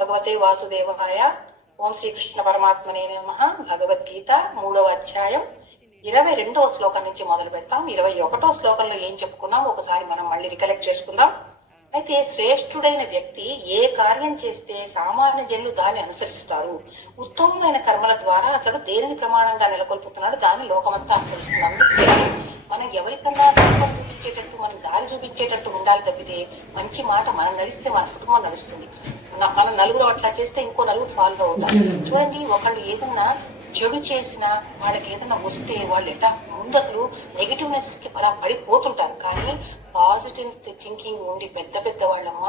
భగవతే వాసుదేవాయ. ఓం శ్రీకృష్ణ పరమాత్మనే నమః. భగవద్గీత 3వ అధ్యాయం 22వ శ్లోకం నుంచి మొదలు పెడతాం. 21వ శ్లోకంలో ఏం చెప్పుకున్నాం ఒకసారి మనం మళ్ళీ రికలెక్ట్ చేసుకుందాం. అయితే శ్రేష్ఠుడైన వ్యక్తి ఏ కార్యం చేస్తే సామాన్య జనులు దాన్ని అనుసరిస్తారు. ఉత్తమమైన కర్మల ద్వారా అతడు దేనిని ప్రమాణంగా నెలకొల్పుతున్నాడు, దాన్ని లోకమంతా అనుసరిస్తుంది. అందుకే మనం ఎవరికన్నా దీపం చూపించేటట్టు, మనం దారి చూపించేటట్టు ఉండాలి తప్పితే మంచి మాట మనం నడిస్తే మన కుటుంబం నడుస్తుంది. మనం నలుగురు అట్లా చేస్తే ఇంకో నలుగురు ఫాలో అవుతారు. చూడండి, ఒకళ్ళు ఏదన్నా చెడు చేసినా వాళ్ళకి ఏదైనా వస్తే వాళ్ళు ఎట్లా ముందు అసలు నెగిటివ్నెస్ కి అలా పడిపోతుంటారు. కానీ పాజిటివ్ థింకింగ్ ఉండి పెద్ద పెద్ద వాళ్ళమ్మ,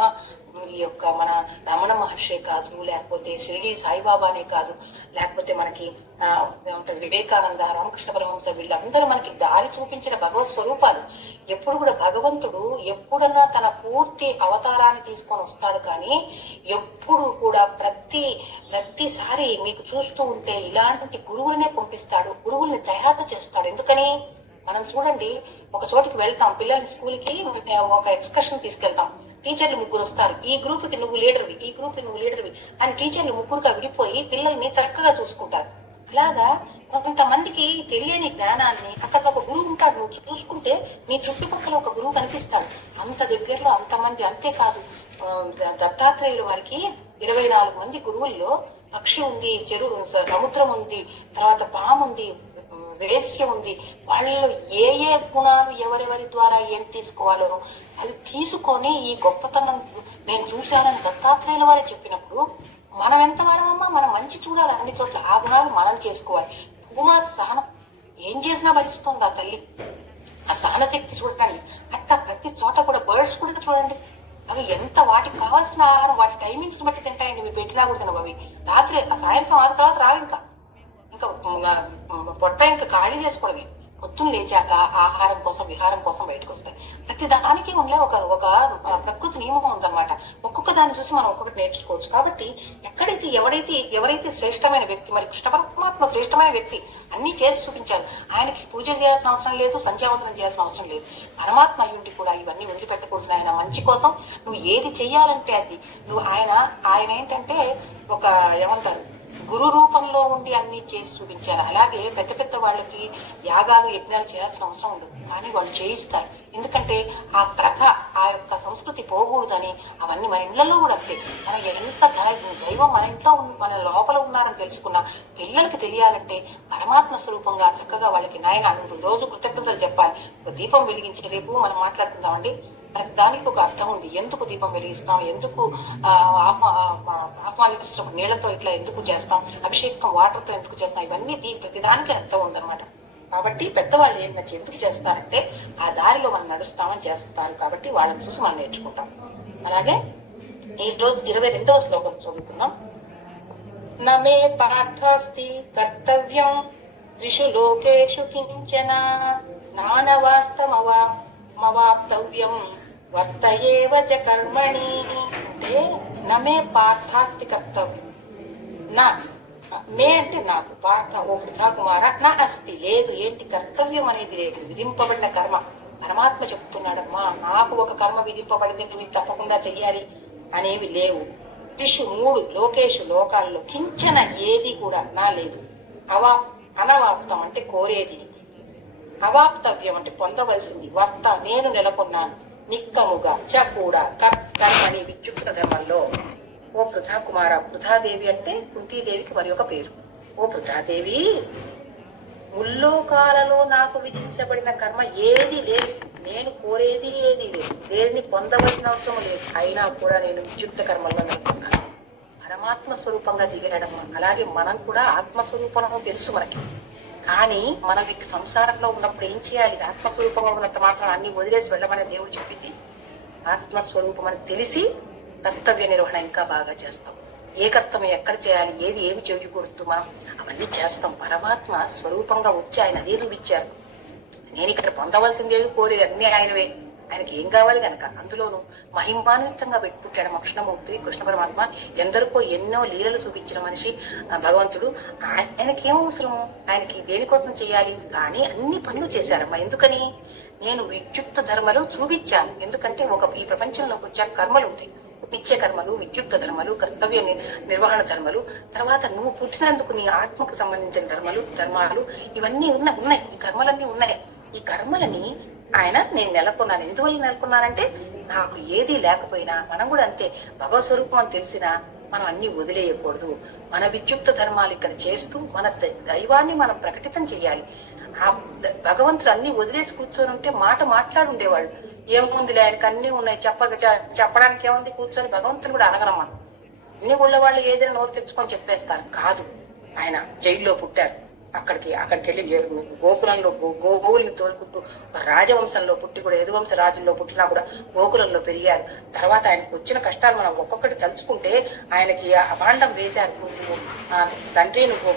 ఈ యొక్క మన రమణ మహర్షి కాదు, లేకపోతే షిరిడి సాయిబాబానే కాదు, లేకపోతే మనకి వివేకానంద, రామకృష్ణ పరమహంస, వీళ్ళందరూ మనకి దారి చూపించిన భగవత్ స్వరూపాలు. ఎప్పుడు కూడా భగవంతుడు ఎప్పుడన్నా తన పూర్తి అవతారాన్ని తీసుకొని వస్తాడు. కానీ ఎప్పుడు కూడా ప్రతిసారి మీకు చూస్తూ ఉంటే ఇలాంటి గురువులనే పంపిస్తాడు, గురువుల్ని తయారు చేస్తాడు. ఎందుకని మనం చూడండి, ఒక చోటికి వెళ్తాం, పిల్లల్ని స్కూల్కి ఒక ఎక్స్కర్షన్ తీసుకెళ్తాం. టీచర్లు ముగ్గురు వస్తారు, ఈ గ్రూప్ కి నువ్వు లీడర్వి, ఈ గ్రూప్ కి నువ్వు లీడర్వి అని టీచర్లు ముగ్గురుగా విడిపోయి పిల్లల్ని చక్కగా చూసుకుంటారు. ఇలాగా కొంతమందికి తెలియని జ్ఞానాన్ని అక్కడ ఒక గురువు ఉంటాడు, నువ్వు చూసుకుంటే నీ చుట్టుపక్కల ఒక గురువు కనిపిస్తాడు. అంత దగ్గరలో అంతమంది. అంతేకాదు, దత్తాత్రేయుల వారికి 24 మంది గురువుల్లో పక్షి ఉంది, చెరువు సముద్రం ఉంది, తర్వాత పాము ఉంది, వేశ్య ఉంది. వాళ్ళలో ఏ ఏ గుణాలు ఎవరెవరి ద్వారా ఏం తీసుకోవాలో అది తీసుకొని ఈ గొప్పతనం నేను చూశానని దత్తాత్రేయుల వారే చెప్పినప్పుడు మనం ఎంత వారమమ్మా, మనం మంచి చూడాలి అన్ని చోట్ల. ఆ గుణాలు మనం చేసుకోవాలి. భూమాత సహనం ఏం చేసినా భరిస్తుంది ఆ తల్లి. ఆ సహన శక్తి చూడండి. అట్లా ప్రతి చోట కూడా బర్డ్స్ కూడా చూడండి, అవి ఎంత వాటికి కావాల్సిన ఆహారం వాటి టైమింగ్స్ బట్టి తింటాయండి. మీరు పెట్టినా కూడా తినవు అవి. రాత్రి సాయంత్రం 6 తర్వాత రావు, ఇంకా పొట్ట ఇంకా ఖాళీ చేసుకోవడమే. పొద్దున్న లేచాక ఆహారం కోసం విహారం కోసం బయటకు వస్తాయి. ప్రతి దానికి ఉండే ఒక ప్రకృతి నియమం ఉందన్నమాట. ఒక్కొక్క దాన్ని చూసి మనం ఒక్కొక్కటి నేర్చుకోవచ్చు. కాబట్టి ఎవరైతే శ్రేష్టమైన వ్యక్తి, మరి కృష్ణ పరమాత్మ శ్రేష్టమైన వ్యక్తి, అన్ని చేసి చూపించారు. ఆయనకి పూజ చేయాల్సిన అవసరం లేదు, సంధ్యావందనం చేయాల్సిన అవసరం లేదు. పరమాత్మ అయ్యుండి కూడా ఇవన్నీ వదిలిపెట్టకూడదు. ఆయన మంచి కోసం నువ్వు ఏది చెయ్యాలంటే అది నువ్వు ఆయన ఏంటంటే ఒక ఏమంటారు, గురు రూపంలో ఉండి అన్ని చేసి చూపించారు. అలాగే పెద్ద పెద్ద వాళ్ళకి యాగాలు యజ్ఞాలు చేయాల్సిన అవసరం ఉండదు, కానీ వాళ్ళు చేయిస్తారు. ఎందుకంటే ఆ ప్రథ, ఆ యొక్క సంస్కృతి పోకూడదని. అవన్నీ మన ఇళ్లలో కూడా అంతే. మన ఎంత దైవం మన ఇంట్లో మన లోపల ఉన్నారని తెలుసుకున్న పిల్లలకి తెలియాలంటే పరమాత్మ స్వరూపంగా చక్కగా వాళ్ళకి నాయన రోజు కృతజ్ఞతలు చెప్పాలి. ఒక దీపం వెలిగించి, రేపు మనం మాట్లాడుకుందామండి, ప్రతి దానికి ఒక అర్థం ఉంది. ఎందుకు దీపం వెలిగిస్తాం, ఎందుకు ఆహ్వానిస్తాం, నీళ్లతో ఇట్లా ఎందుకు చేస్తాం, అభిషేకం వాటర్తో ఎందుకు చేస్తాం, ఇవన్నీ ప్రతిదానికి అర్థం ఉందన్నమాట. కాబట్టి పెద్దవాళ్ళు ఏం నచ్చి ఎందుకు చేస్తారంటే ఆ దారిలో మనం నడుస్తామని చేస్తారు. కాబట్టి వాళ్ళని చూసి మనం నేర్చుకుంటాం. అలాగే ఈ రోజు 22వ శ్లోకం చదువుతున్నాం. నమే పార్థాస్తి కర్తవ్యం త్రిషు లోకేషు కించన నానవాస్తమవాప్తవ్యం వర్తయేవ చ కర్మణి. అంటే నమే పార్థాస్తి కర్తవ్యం. నా మే అంటే నాకు, పార్థ ఓ పృథా కుమార, నా అస్తి లేదు, ఏంటి కర్తవ్యం అనేది లేదు, విధింపబడిన కర్మ. పరమాత్మ చెప్తున్నాడమ్మా, నాకు ఒక కర్మ విధింపబడింది, నువ్వు తప్పకుండా చెయ్యాలి అనేవి లేవు. త్రిషు 3 లోకేషు లోకాల్లో కించన ఏది కూడా నా లేదు. అనవాప్తం అంటే కోరేది, అవాప్తవ్యం అంటే పొందవలసింది, వర్త నేను నెలకొన్నాను, నిక్కముగా చ కూడా కర్మని విద్యుక్త ధర్మంలో. ఓ పృథా కుమార, పృథాదేవి అంటే కుంతీదేవికి మరి ఒక పేరు. ఓ పృథాదేవి, ముల్లోకాలలో నాకు విధించబడిన కర్మ ఏది లేదు, నేను కోరేది ఏది లేదు, దేనిని పొందవలసిన అవసరం లేదు. అయినా కూడా నేను విద్యుక్త కర్మల్లో నెలకొన్నాను. పరమాత్మ స్వరూపంగా దిగాడమ్మా. అలాగే మనం కూడా ఆత్మస్వరూపం తెలుసు మనకి. కానీ మనం ఈ సంసారంలో ఉన్నప్పుడు ఏం చేయాలి? ఆత్మస్వరూపంగా ఉన్నంత మాత్రం అన్ని వదిలేసి వెళ్ళమని దేవుడు చెప్పింది. ఆత్మస్వరూపం అని తెలిసి కర్తవ్య నిర్వహణ ఇంకా బాగా చేస్తాం. ఏ కర్తవ్యం ఎక్కడ చేయాలి, ఏమి చేయకూడదు, మనం అవన్నీ చేస్తాం. పరమాత్మ స్వరూపంగా వచ్చి ఆయన అదే చూపించారు. నేను ఇక్కడ పొందవలసింది ఏమి కోరేది అన్ని ఆయనవే. ఆయనకి ఏం కావాలి కనుక అందులోనూ మహిమాన్వితంగా పుట్టాడు మా కృష్ణమూర్తి. కృష్ణ పరమాత్మ ఎందరికో ఎన్నో లీలలు చూపించిన మనిషి భగవంతుడు. ఆయనకి ఏం అవసరము, ఆయనకి దేనికోసం చేయాలి, కానీ అన్ని పనులు చేశారమ్మా. ఎందుకని? నేను విద్యుక్త ధర్మలు చూపించాను. ఎందుకంటే ఈ ప్రపంచంలోకి వచ్చాక కర్మలు ఉంటాయి. నిత్య కర్మలు, విద్యుక్త ధర్మాలు, కర్తవ్య నిర్వహణ ధర్మాలు, తర్వాత నువ్వు పుట్టినందుకు నీ ఆత్మకు సంబంధించిన ధర్మాలు ఇవన్నీ ఉన్నాయి. ఈ కర్మలన్నీ ఉన్నాయి. ఈ కర్మలని ఆయన నేను నెలకొన్నాను. ఎందువల్ల నెలకొన్నానంటే నాకు ఏదీ లేకపోయినా, మనం కూడా అంతే, భగవత్ స్వరూపం అని తెలిసినా మనం అన్ని వదిలేయకూడదు. మన విద్యుక్త ధర్మాలు ఇక్కడ చేస్తూ మన దైవాన్ని మనం ప్రకటితం చేయాలి. ఆ భగవంతుడు అన్ని వదిలేసి కూర్చొని ఉంటే మాట్లాడి ఉండేవాళ్ళు. ఏముందిలే ఆయనకి అన్ని ఉన్నాయి, చెప్పడానికి ఏముంది, కూర్చొని భగవంతుని కూడా అనగలం మనం. అన్ని ఊళ్ళ వాళ్ళు ఏదైనా నోరు తెచ్చుకొని చెప్పేస్తారు. కాదు, ఆయన జైల్లో పుట్టారు. అక్కడికి వెళ్ళి గోకులంలో గోవుల్ని తోలుకుంటూ రాజవంశంలో పుట్టి కూడా యదువంశ రాజుల్లో పుట్టినా కూడా గోకులంలో పెరిగారు. తర్వాత ఆయనకు వచ్చిన కష్టాలు మనం ఒక్కొక్కటి తలుచుకుంటే ఆయనకి అభాండం వేశారు. నువ్వు తండ్రి నువ్వు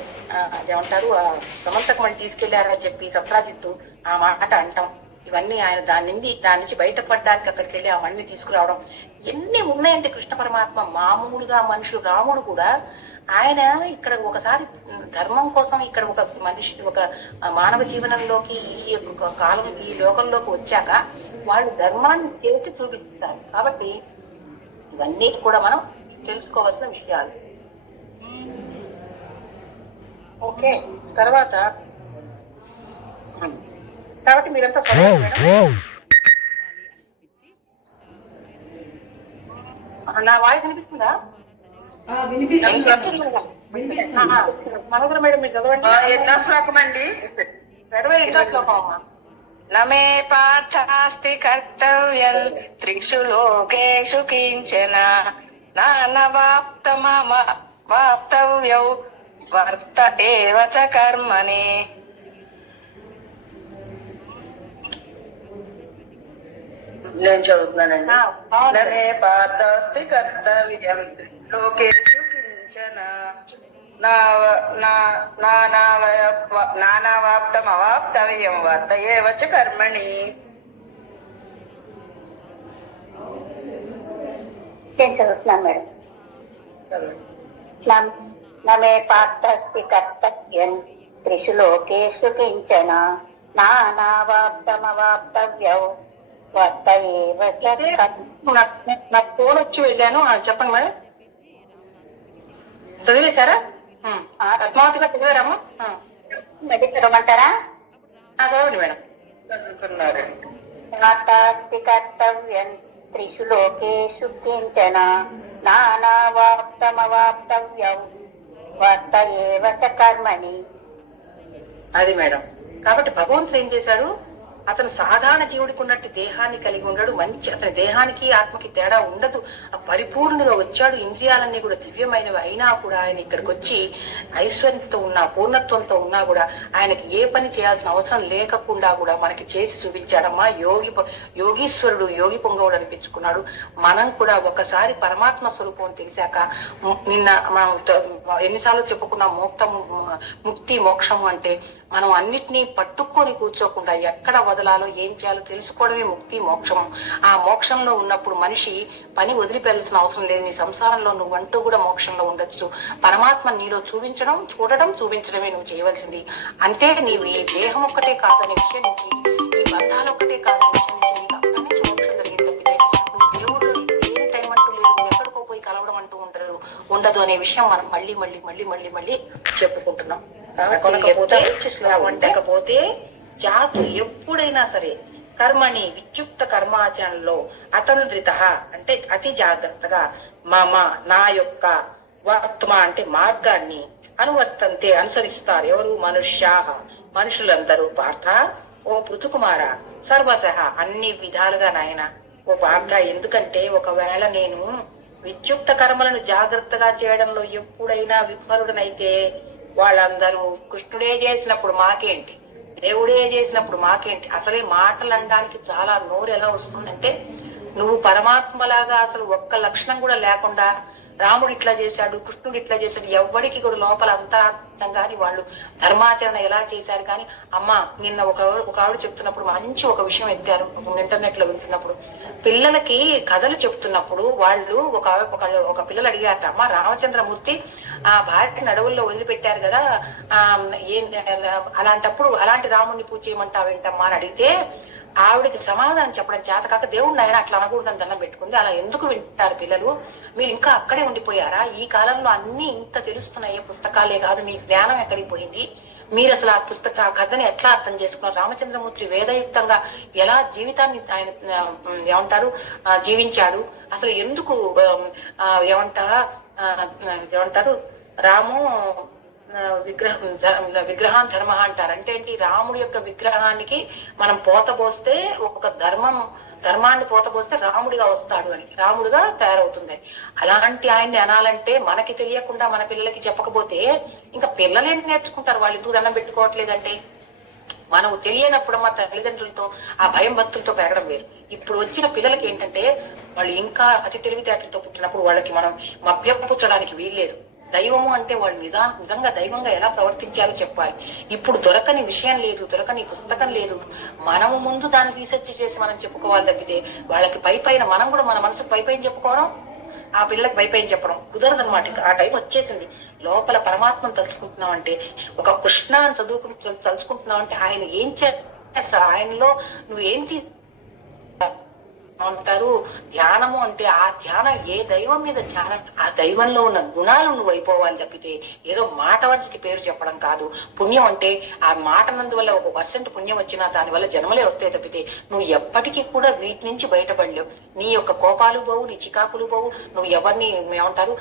ఏమంటారు సమంతకమని తీసుకెళ్లారని చెప్పి సత్రాజిత్తు ఆ మాట అంటాం. ఇవన్నీ ఆయన దాని నుంచి బయటపడడానికి అక్కడికి వెళ్ళి ఆ మణిని తీసుకురావడం ఎన్ని ఉన్నాయంటే కృష్ణ పరమాత్మ మామూలుగా మనుషులు రాముడు కూడా ఆయన ఇక్కడ ఒకసారి ధర్మం కోసం ఇక్కడ ఒక మానవ జీవనంలోకి ఈ కాలం ఈ లోకంలోకి వచ్చాక వాళ్ళు ధర్మాన్ని చేసి చూపిస్తారు. కాబట్టి ఇవన్నీ కూడా మనం తెలుసుకోవాల్సిన విషయాలు. ఓకే, తర్వాత కాబట్టి మీరంతా నా వాయిస్ వినిపిస్తుందా? మనోహర మేడం మీరు చదవండి. ఎన్నో శ్లోకం అండి? 22వ శ్లోకం అమ్మా. నమే పార్థాస్తి కర్తవ్యం త్రిషు లోకేషు కించన నానవాప్తమవాప్తవ్యౌ వర్త ఏవ చ కర్మణి. నేను చదువుతున్నానండి. నమే పార్థాస్తి కర్తవ్యం లోకేషు కించన నానావాప్తమవాప్తవ్యం వర్త ఏవ చ కర్మణి. నేను చదువుతున్నాను మేడం. నమే పార్థస్తి కర్తవ్యం త్రిషు లోకేషు కించన నానావాప్తమవాప్తవ్యౌ వర్త ఏవ చ కర్మణి. నాకు ఫోన్ వచ్చి వెళ్ళాను. చెప్పండి మేడం, చదివేశారా? పద్మావతిగా చదివారమ్మా? చదవమంటారా? చదవండి మేడం. పార్థస్తి కర్తవ్యం త్రిషు లోకేషు కించన నానావాప్తమవాప్తవ్యౌ వర్త ఏవ చ కర్మణి. అది మేడం. కాబట్టి భగవంతుడు ఏం చేశాడు, అతను సాధారణ జీవుడికి ఉన్నట్టు దేహాన్ని కలిగి ఉన్నాడు. అతని దేహానికి ఆత్మకి తేడా ఉండదు. ఆ పరిపూర్ణంగా వచ్చాడు. ఇంద్రియాలన్నీ కూడా దివ్యమైనవి అయినా కూడా ఆయన ఇక్కడికి వచ్చి ఐశ్వర్యంతో ఉన్నా, పూర్ణత్వంతో ఉన్నా కూడా ఆయనకి ఏ పని చేయాల్సిన అవసరం లేకుండా కూడా మనకి చేసి చూపించాడమ్మా. యోగీశ్వరుడు, యోగి పొంగవుడు అనిపించుకున్నాడు. మనం కూడా ఒకసారి పరమాత్మ స్వరూపం తెలిసాక, నిన్న మనం ఎన్నిసార్లు చెప్పుకున్న ముక్తి మోక్షము అంటే మనం అన్నిటినీ పట్టుకొని కూర్చోకుండా ఎక్కడ వదలాలో ఏం చేయాలో తెలుసుకోవడమే ముక్తి మోక్షము. ఆ మోక్షంలో ఉన్నప్పుడు మనిషి పని వదిలిపెళ్లాల్సిన అవసరం లేదు. నీ సంసారంలో నువ్వంటూ కూడా మోక్షంలో ఉండొచ్చు. పరమాత్మ నీలో చూపించడమే నువ్వు చేయవలసింది. అంటే నీవు ఈ దేహం ఒక్కటే కాదనే విషయం నుంచి, ఈ బంధాలు ఒక్కటే కాదనే విషయం నుంచి నీకు అక్కడి నుంచి మోక్షం జరిగింది తప్పితే దేవుడు ఏం టైం అంటూ లేదు, నువ్వు ఎక్కడికో పోయి కలవడం అంటూ ఉండదు అనే విషయం మనం మళ్ళీ చెప్పుకుంటున్నాం. వండకపోతే జాతు ఎప్పుడైనా సరే కర్మని విద్యుక్త కర్మాచరణలో అతంత్రిత అంటే అతి జాగ్రత్తగా నా యొక్క వర్తమ అంటే మార్గాన్ని అనుసరిస్తారు. ఎవరు? మనుషులందరూ. పార్థ, ఓ పృథుకుమార, సర్వశః అన్ని విధాలుగా నాయన. ఓ పార్థ, ఎందుకంటే ఒకవేళ నేను విద్యుక్త కర్మలను జాగ్రత్తగా చేయడంలో ఎప్పుడైనా విఫలుడనైతే వాళ్ళందరూ కృష్ణుడే చేసినప్పుడు మాకేంటి, దేవుడే చేసినప్పుడు మాకేంటి, అసలే మాటలు అనడానికి చాలా నోరు ఎలా వస్తుందంటే, నువ్వు పరమాత్మలాగా అసలు ఒక్క లక్షణం కూడా లేకుండా రాముడు ఇట్లా చేశాడు, కృష్ణుడు ఇట్లా చేశాడు, ఎవ్వడికి కూడా లోపల అంతరార్థం కానీ వాళ్ళు ధర్మాచరణ ఎలా చేశారు. కానీ అమ్మ నిన్న ఒక ఆవిడ చెప్తున్నప్పుడు మంచి ఒక విషయం ఎత్తారు ఇంటర్నెట్ లో వింటున్నప్పుడు. పిల్లలకి కథలు చెప్తున్నప్పుడు వాళ్ళు ఒక పిల్లలు అడిగారట, అమ్మ రామచంద్రమూర్తి ఆ భార్యని అడవుల్లో వదిలిపెట్టారు కదా, అలాంటప్పుడు అలాంటి రాముడిని పూజ చేయమంటావేంటమ్మా అని అడిగితే ఆవిడకి సమాధానం చెప్పడం చేత కాక దేవుడిని ఆయన అట్లా అనకూడదని దండం పెట్టుకుంది. అలా ఎందుకు వింటారు పిల్లలు? మీరు ఇంకా అక్కడే ఉండిపోయారా? ఈ కాలంలో అన్ని ఇంత తెలుస్తున్నాయి, పుస్తకాలే కాదు, మీ జ్ఞానం ఎక్కడికి పోయింది? మీరు అసలు ఆ కథని ఎట్లా అర్థం చేసుకున్నారు? రామచంద్రమూర్తి వేదయుక్తంగా ఎలా జీవితాన్ని ఆయన ఏమంటారు జీవించాడు? అసలు ఎందుకు ఏమంటారు రాము విగ్రహం ధర్మ అంటారు. అంటే ఏంటి? రాముడి యొక్క విగ్రహానికి మనం పోతపోస్తే ఒక ధర్మాన్ని పోతపోస్తే రాముడిగా వస్తాడు అని, రాముడిగా తయారవుతుంది. అలాంటి ఆయన్ని అనాలంటే మనకి తెలియకుండా మన పిల్లలకి చెప్పకపోతే ఇంకా పిల్లలేం నేర్చుకుంటారు? వాళ్ళు ఎందుకు దండం పెట్టుకోవట్లేదంటే మనకు తెలియనప్పుడు మా తల్లిదండ్రులతో ఆ భయం భక్తులతో పెరగడం వేరు. ఇప్పుడు వచ్చిన పిల్లలకి ఏంటంటే వాళ్ళు ఇంకా అతి తెలివితేటలతో పుట్టినప్పుడు వాళ్ళకి మనం మభ్యపుచ్చడానికి వీల్లేదు. దైవము అంటే వాళ్ళు నిజంగా దైవంగా ఎలా ప్రవర్తించారో చెప్పాలి. ఇప్పుడు దొరకని విషయం లేదు, దొరకని పుస్తకం లేదు. మనము ముందు దాన్ని రీసెర్చ్ చేసి మనం చెప్పుకోవాలి తప్పితే వాళ్ళకి పైన మనం కూడా మన మనసుకు పైన చెప్పుకోవడం, ఆ పిల్లలకి పైన చెప్పడం కుదరదు అనమాట. ఆ టైం వచ్చేసింది. లోపల పరమాత్మను తలుచుకుంటున్నాం అంటే, ఒక కృష్ణాన్ని తలుచుకుంటున్నాం అంటే ఆయన ఏం చేస్తా, ఆయనలో నువ్వేం అంటారు ధ్యానము అంటే ఆ ధ్యానం ఏ దైవం మీద ధ్యానం, ఆ దైవంలో ఉన్న గుణాలు నువ్వు అయిపోవాలి తప్పితే ఏదో మాట వరుసకి పేరు చెప్పడం కాదు. పుణ్యం అంటే ఆ మాట నందువల్ల 1% పుణ్యం వచ్చినా దానివల్ల జన్మలే వస్తాయి తప్పితే నువ్వు ఎప్పటికీ కూడా వీటి నుంచి బయటపడలేవు. నీ యొక్క కోపాలు పోవు, నీ చికాకులు పోవు, నువ్వు ఎవరిని ఏమంటారు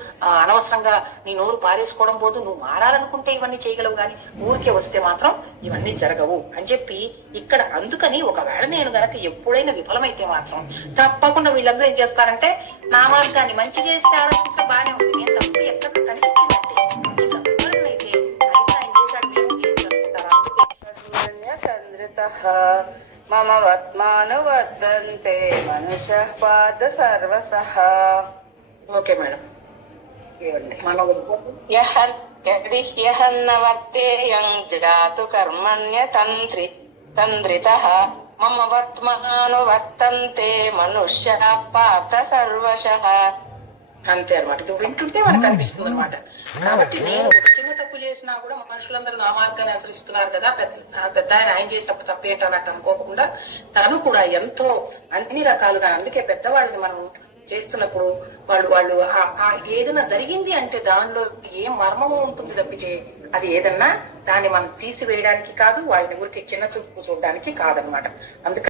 అనవసరంగా నీ నోరు పారేసుకోవడం పోదు. నువ్వు మారాలనుకుంటే ఇవన్నీ చేయగలవు, కానీ ఊరికే వస్తే మాత్రం ఇవన్నీ జరగవు అని చెప్పి ఇక్కడ. అందుకని ఒకవేళ నేను గనక ఎప్పుడైనా విఫలమైతే మాత్రం తప్పకుండా వీళ్ళందరూ ఏం చేస్తారంటే నా మార్గాన్ని మంచి చేస్తే ఆలోచించడం బాగానే ఉంది, నేను తప్పు ఎక్కడ కనిపించిందంటే అయితే ఆయన చేశాడు మేము చేయాలనుకుంటారు. మమ వత్మాను వర్ధంతే మనుష్య పాద సర్వసః. Okay madam. యహన్న వర్తేయం జాతు కర్మణ్య తంత్రితః మమ వర్త్మాను వర్తంతే మనుష్య పార్థ సర్వశః. అంతే అనమాట. ఇది వింటుంటే మనకు అనిపిస్తుంది అనమాట. కాబట్టి నేను ఒక చిన్న తప్పు చేసినా కూడా మనుషులందరూ నా మార్గాన్ని అనుసరిస్తున్నారు కదా, పెద్ద ఆయన చేసేటప్పుడు తప్పేంటో అన్నట్టు అనుకోకుండా తను కూడా ఎంతో అన్ని రకాలుగా, అందుకే పెద్దవాళ్ళని మనం చేస్తున్నప్పుడు వాళ్ళు ఏదైనా జరిగింది అంటే దానిలో ఏ మర్మము ఉంటుంది తప్పితే అది ఏదన్నా దాన్ని మనం తీసివేయడానికి కాదు, వాళ్ళని ఊరికి చిన్న చూపు చూడడానికి కాదనమాట. అందుకని